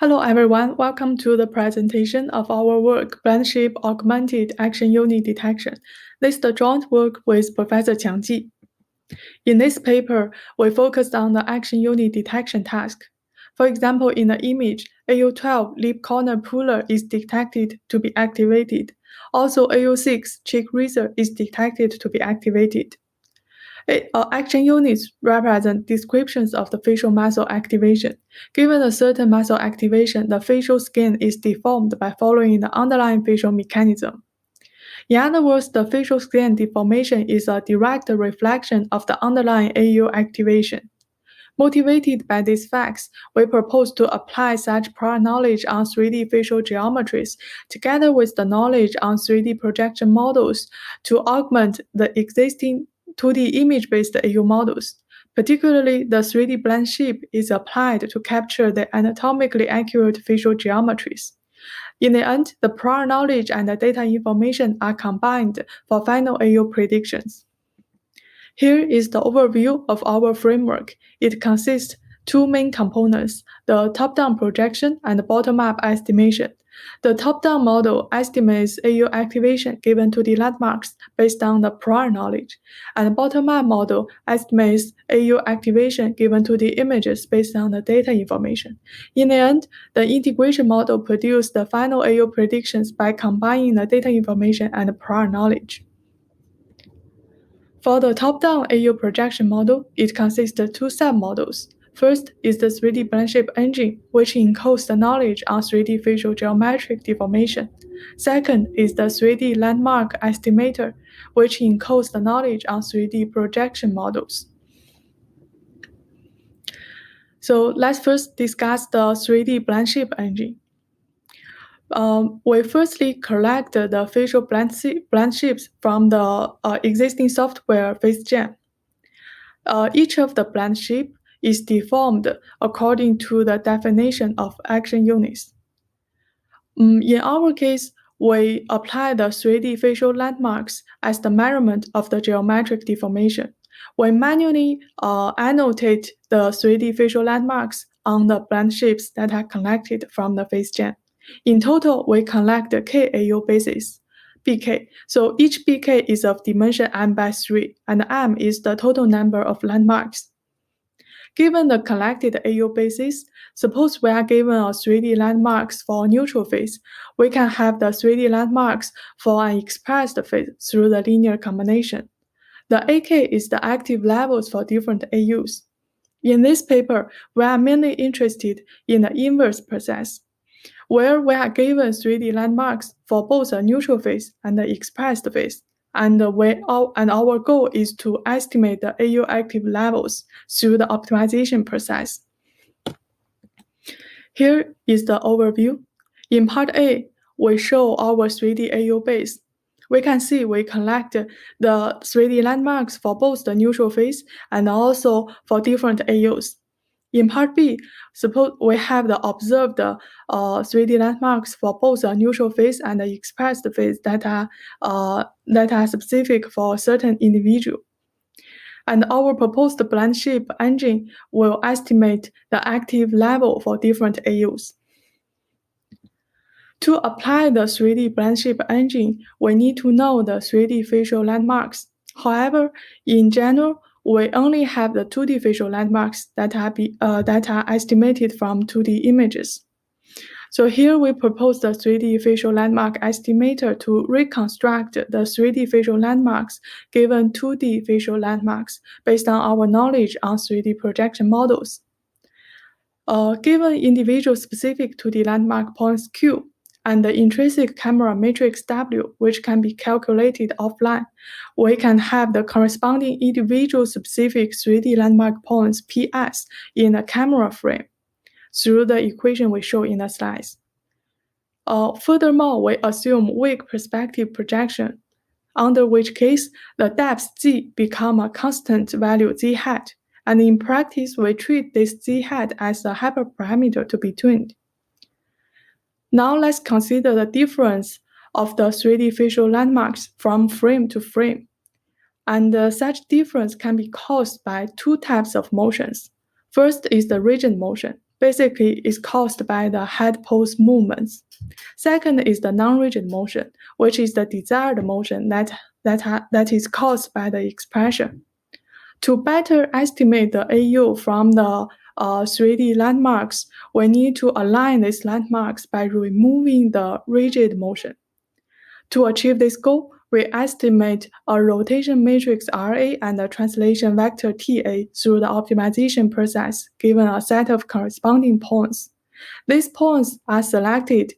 Hello everyone, welcome to the presentation of our work, Blendshape-augmented action unit detection. This is the joint work with Professor Qiang Ji. In this paper, we focused on the action unit detection task. For example, in the image, AU12 lip corner puller is detected to be activated. Also, AU6 cheek raiser is detected to be activated. Action units represent descriptions of the facial muscle activation. Given a certain muscle activation, the facial skin is deformed by following the underlying facial mechanism. In other words, the facial skin deformation is a direct reflection of the underlying AU activation. Motivated by these facts, we propose to apply such prior knowledge on 3D facial geometries together with the knowledge on 3D projection models to augment the existing 2D image-based AU models. Particularly, the 3D Blendshape is applied to capture the anatomically accurate facial geometries. In the end, the prior knowledge and the data information are combined for final AU predictions. Here is the overview of our framework. It consists two main components, the top-down projection and the bottom-up estimation. The top-down model estimates AU activation given to the landmarks based on the prior knowledge, and the bottom-up model estimates AU activation given to the images based on the data information. In the end, the integration model produces the final AU predictions by combining the data information and the prior knowledge. For the top-down AU projection model, it consists of two submodels. First is the 3D Blendshape engine, which encodes the knowledge on 3D facial geometric deformation. Second is the 3D landmark estimator, which encodes the knowledge on 3D projection models. So let's first discuss the 3D Blendshape engine. We firstly collect the facial blendshapes from the existing software FaceGen. Each of the blend shape is deformed according to the definition of action units. In our case, we apply the 3D facial landmarks as the measurement of the geometric deformation. We manually annotate the 3D facial landmarks on the blend shapes that are collected from the FaceGen. In total, we collect the KAU bases. BK. So each BK is of dimension m by 3, and m is the total number of landmarks. Given the collected AU basis, suppose we are given a 3D landmarks for a neutral face, we can have the 3D landmarks for an expressed face through the linear combination. The AK is the active levels for different AUs. In this paper, we are mainly interested in the inverse process, where we are given 3D landmarks for both a neutral face and the expressed face, and our goal is to estimate the AU active levels through the optimization process. Here is the overview. In part A, we show our 3D AU base. We can see we collect the 3D landmarks for both the neutral face and also for different AUs. In part B, suppose we have the observed 3D landmarks for both a neutral face and the expressed face that are specific for a certain individual. And our proposed Blendshape engine will estimate the active level for different AUs. To apply the 3D Blendshape engine, we need to know the 3D facial landmarks. However, in general, we only have the 2D facial landmarks that are estimated from 2D images. So here we propose the 3D facial landmark estimator to reconstruct the 3D facial landmarks given 2D facial landmarks based on our knowledge on 3D projection models. Given individual specific 2D landmark points Q, and the intrinsic camera matrix W, which can be calculated offline, we can have the corresponding individual-specific 3D landmark points PS in a camera frame through the equation we show in the slides. Furthermore, we assume weak perspective projection, under which case the depth Z become a constant value Z hat, and in practice we treat this Z hat as a hyperparameter to be tuned. Now let's consider the difference of the 3D facial landmarks from frame to frame. And such difference can be caused by two types of motions. First is the region motion. basically is caused by the head pose movements. Second is the non-rigid motion, which is the desired motion that is caused by the expression. To better estimate the AU from the 3D landmarks, we need to align these landmarks by removing the rigid motion. To achieve this goal, we estimate a rotation matrix RA and a translation vector TA through the optimization process, given a set of corresponding points. These points are selected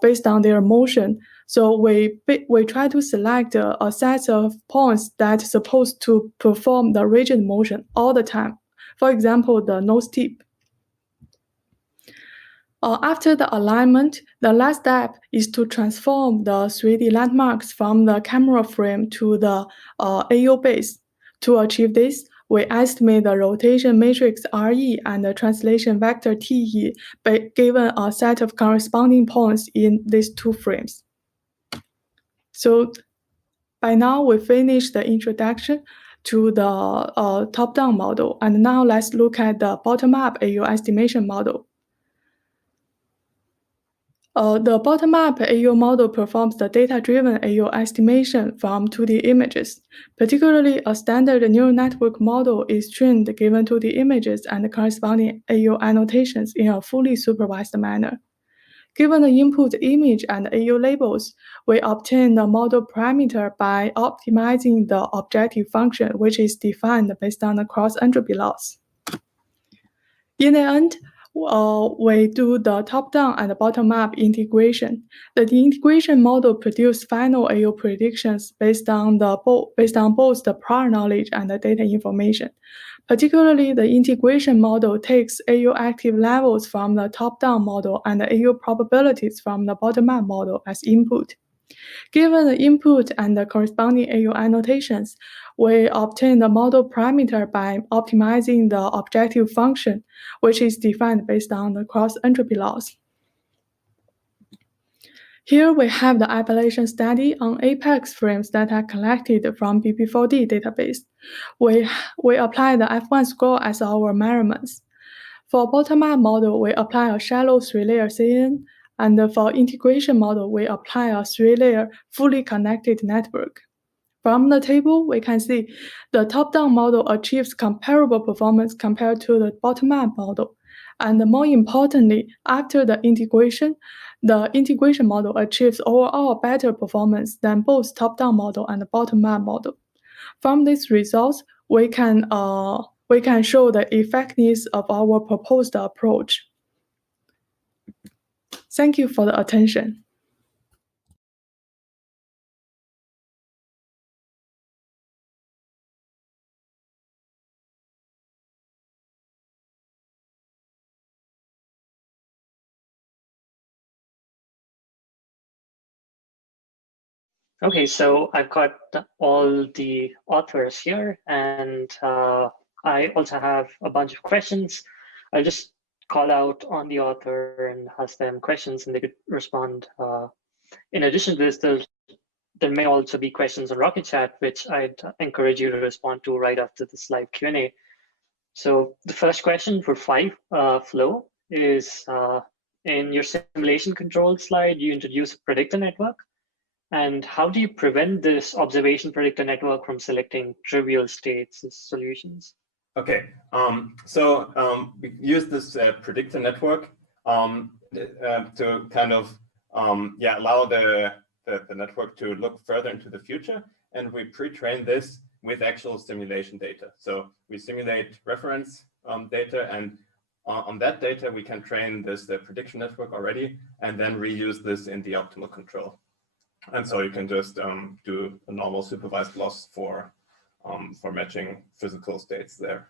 based on their motion. So we try to select a set of points that's supposed to perform the rigid motion all the time. For example, the nose tip. After the alignment, the last step is to transform the 3D landmarks from the camera frame to the AU base. To achieve this, we estimate the rotation matrix RE and the translation vector TE given a set of corresponding points in these two frames. So by now, we finished the introduction to the top-down model, and now let's look at the bottom-up AU estimation model. The bottom-up AU model performs the data-driven AU estimation from 2D images. Particularly, a standard neural network model is trained given 2D images and corresponding AU annotations in a fully supervised manner. Given the input image and AU labels, we obtain the model parameter by optimizing the objective function, which is defined based on the cross-entropy laws. In the end, we do the top-down and bottom-up integration. The integration model produces final AU predictions based on both the prior knowledge and the data information. Particularly, the integration model takes AU active levels from the top-down model and the AU probabilities from the bottom-up model as input. Given the input and the corresponding AU annotations, we obtain the model parameter by optimizing the objective function, which is defined based on the cross-entropy laws. Here we have the evaluation study on apex frames that are collected from BP4D database. We apply the F1 score as our measurements. For bottom-up model, we apply a shallow 3-layer CNN, and for integration model, we apply a 3-layer fully connected network. From the table, we can see the top-down model achieves comparable performance compared to the bottom-up model. And more importantly, after the integration model achieves overall better performance than both top-down model and the bottom-up model. From these results, we can show the effectiveness of our proposed approach. Thank you for the attention. Okay, so I've got all the authors here, and I also have a bunch of questions. I'll just call out on the author and ask them questions, and they could respond. In addition to this, there may also be questions on Rocket Chat, which I'd encourage you to respond to right after this live Q&A. So the first question for 5, Flo, is in your simulation control slide, you introduce a predictor network. And how do you prevent this observation predictor network from selecting trivial states as solutions? Okay, we use this predictor network to kind of allow the network to look further into the future, and we pre-train this with actual simulation data. So we simulate reference data, and on that data we can train the prediction network already, and then reuse this in the optimal control. And so you can just do a normal supervised loss for matching physical states there.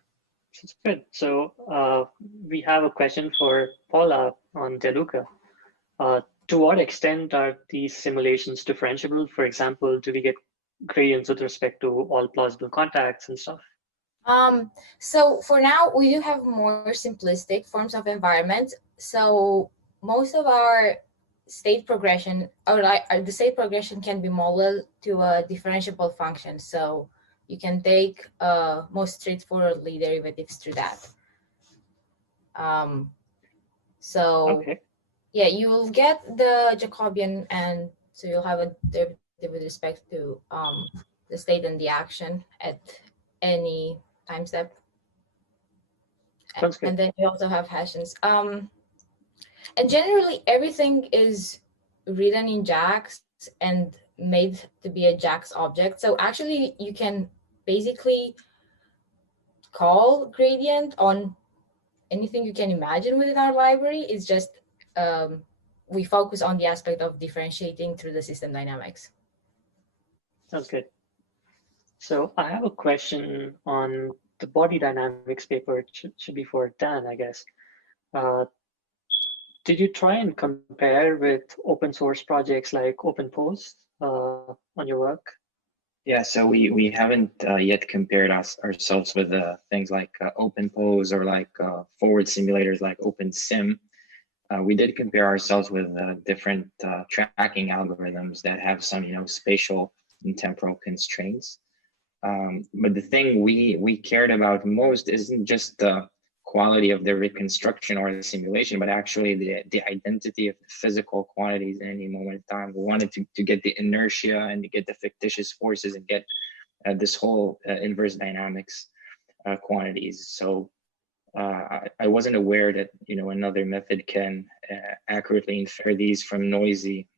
That's good. So we have a question for Paula on DeLuca. To what extent are these simulations differentiable? For example, do we get gradients with respect to all plausible contacts and stuff? So for now, we do have more simplistic forms of environment. So most of our state progression, the state progression can be modeled to a differentiable function. So you can take most straightforwardly derivatives through that. So Okay. yeah, you will get the Jacobian, and so you'll have a derivative with respect to the state and the action at any time step. Sounds good. And then you also have Hessians. And generally everything is written in JAX and made to be a JAX object. So actually you can basically call gradient on anything you can imagine within our library. It's just we focus on the aspect of differentiating through the system dynamics. Sounds good. So I have a question on the body dynamics paper. It should be for Dan, I guess. Did you try and compare with open source projects like OpenPose on your work? Yeah, so we haven't yet compared ourselves with things like OpenPose or like forward simulators like OpenSim. We did compare ourselves with different tracking algorithms that have some, spatial and temporal constraints. But the thing we cared about most isn't just the quality of the reconstruction or the simulation, but actually the identity of the physical quantities in any moment in time. We wanted to get the inertia and to get the fictitious forces and get this whole inverse dynamics quantities. So I wasn't aware that another method can accurately infer these from noisy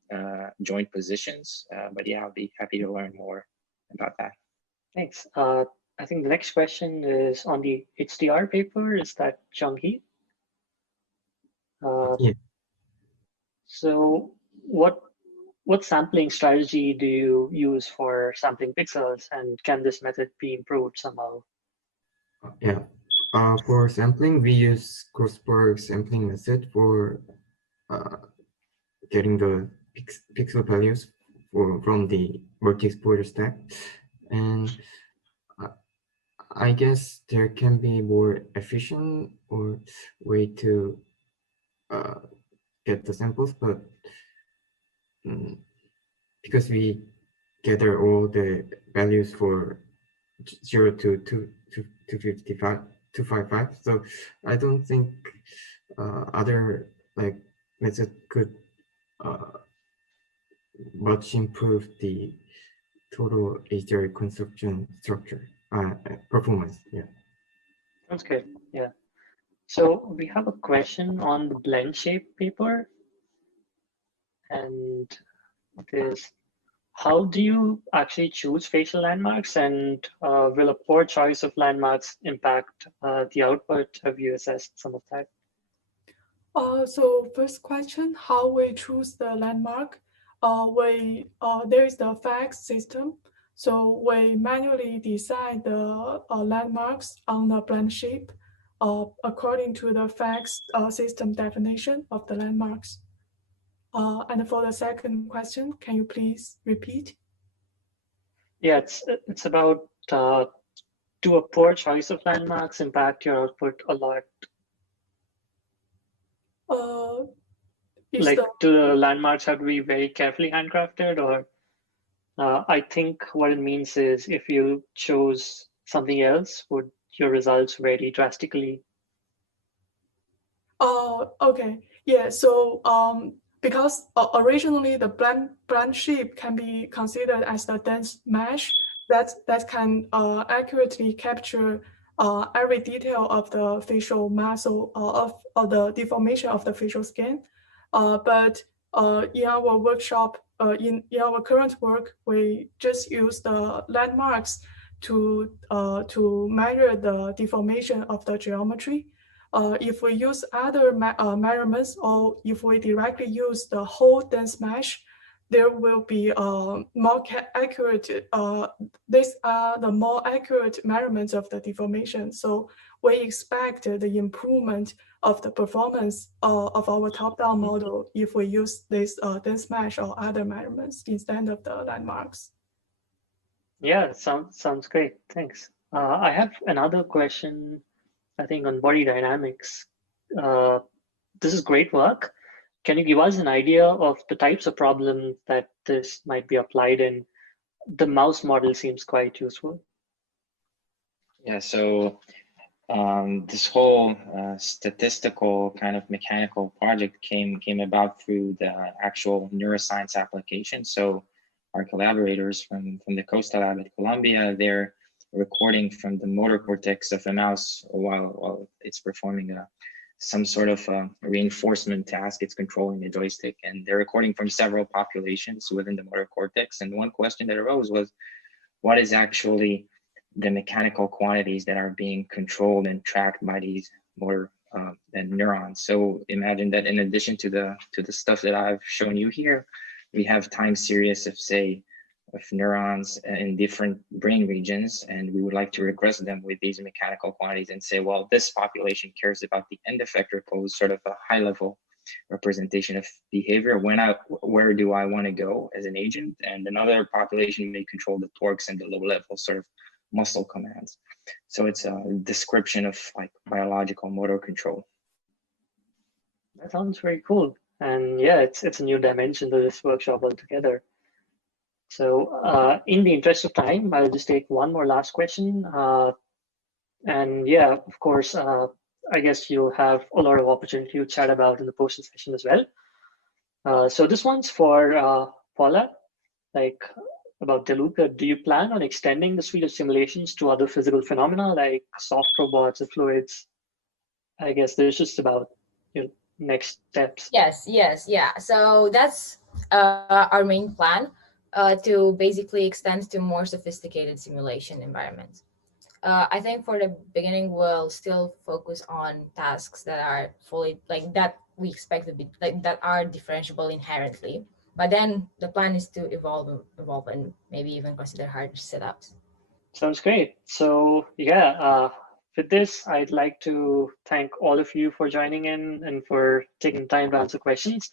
joint positions. But yeah, I'll be happy to learn more about that. Thanks. I think the next question is on the HDR paper. Is that Jung-hee? Yeah. So what sampling strategy do you use for sampling pixels, and can this method be improved somehow? Yeah. For sampling, we use Grossberg sampling method for getting the pixel values from the multi-exposure stack. And I guess there can be more efficient or way to get the samples, but because we gather all the values for 0 to 255, so I don't think other like method could much improve the total HDR consumption structure performance. Yeah. That's good. Yeah. So we have a question on the Blendshape paper, and it is, how do you actually choose facial landmarks, and will a poor choice of landmarks impact the output? Have you assessed some of that? So first question, how we choose the landmark? There is the fax system. So we manually decide the landmarks on the Blendshape according to the fax system definition of the landmarks. And for the second question, can you please repeat? Yeah, it's about do a poor choice of landmarks impact your output a lot? Like, do the landmarks have to be very carefully handcrafted, or I think what it means is if you chose something else, would your results vary drastically? Okay. Yeah. So because originally the Blendshape can be considered as the dense mesh that can accurately capture every detail of the facial muscle of the deformation of the facial skin. But in our workshop, in our current work, we just use the landmarks to measure the deformation of the geometry. If we use other measurements, or if we directly use the whole dense mesh, there will be more accurate. These are the more accurate measurements of the deformation. So we expect the improvement of the performance of our top-down model if we use this dense mesh or other measurements instead of the landmarks. Yeah, sounds great. Thanks. I have another question, I think, on body dynamics. This is great work. Can you give us an idea of the types of problems that this might be applied in? The mouse model seems quite useful. Yeah, so This whole statistical kind of mechanical project came about through the actual neuroscience application. So our collaborators from the Costa Lab at Columbia, they're recording from the motor cortex of a mouse while it's performing some sort of reinforcement task. It's controlling a joystick, and they're recording from several populations within the motor cortex. And one question that arose was, what is actually the mechanical quantities that are being controlled and tracked by these motor and neurons? So imagine that in addition to the stuff that I've shown you here, we have time series of, say, of neurons in different brain regions, and we would like to regress them with these mechanical quantities and say, well, this population cares about the end effector pose, sort of a high level representation of behavior. Where do I want to go as an agent? And another population may control the torques and the low level sort of muscle commands. So it's a description of like biological motor control. That sounds very cool. And yeah, it's a new dimension to this workshop altogether. So in the interest of time, I'll just take one more last question. And yeah, of course, I guess you'll have a lot of opportunity to chat about in the poster session as well. So this one's for Paula, like about DeLuca. Do you plan on extending the suite of simulations to other physical phenomena like soft robots or fluids? I guess there's just about next steps. Yes, yeah. So that's our main plan, to basically extend to more sophisticated simulation environments. I think for the beginning, we'll still focus on tasks that are fully that we expect to be that are differentiable inherently. But then the plan is to evolve and maybe even consider harder setups. Sounds great. So yeah, with this, I'd like to thank all of you for joining in and for taking time to answer questions.